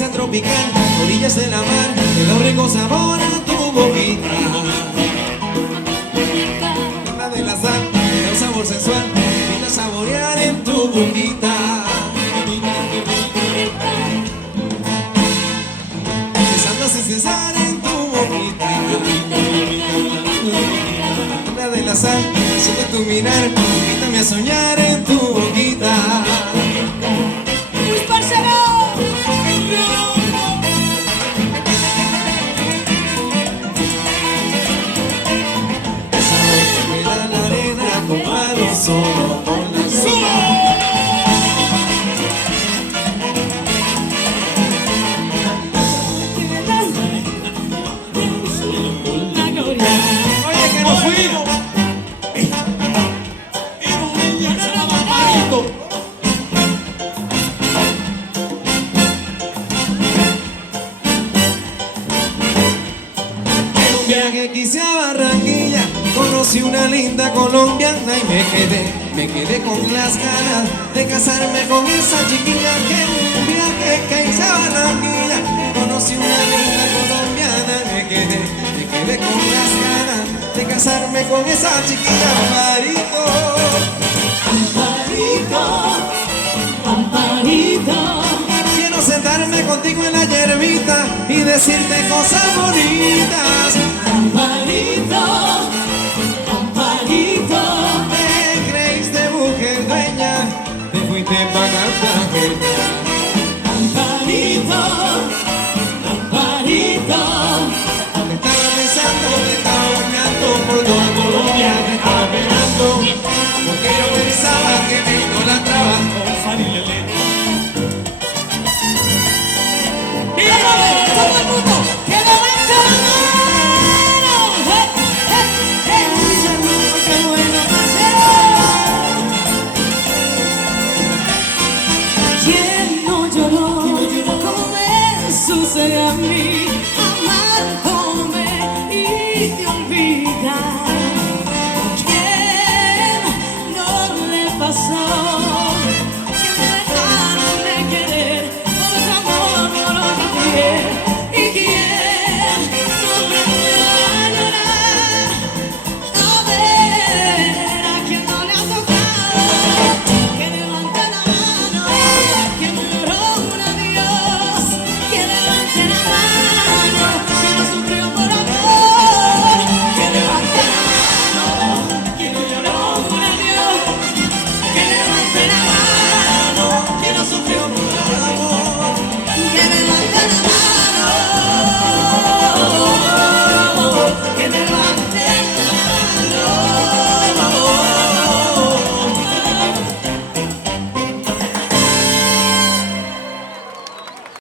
brisa tropical, orillas de la mar, el rico sabor a tu boquita. La de la sal, el sabor sensual, y la saborear en tu boquita. Besando sin cesar en tu boquita. La de la sal, siente tu mirar, invítame a soñar en tu boquita. ¡Mis parceros! La arena con palo solo con la sombra. Oye, que nos fuimos. En un viaje quise a Barranquilla, conocí una linda colombiana y me quedé con las ganas de casarme con esa chiquilla. Que en un viaje que hice a Barranquilla, conocí una linda colombiana y me quedé con las ganas de casarme con esa chiquilla. Amparito, Amparito, quiero sentarme contigo en la hierbita y decirte cosas bonitas. Amparito, Amparito, Te creíste mujer dueña, te fuiste pa' Cartagena. Amparito.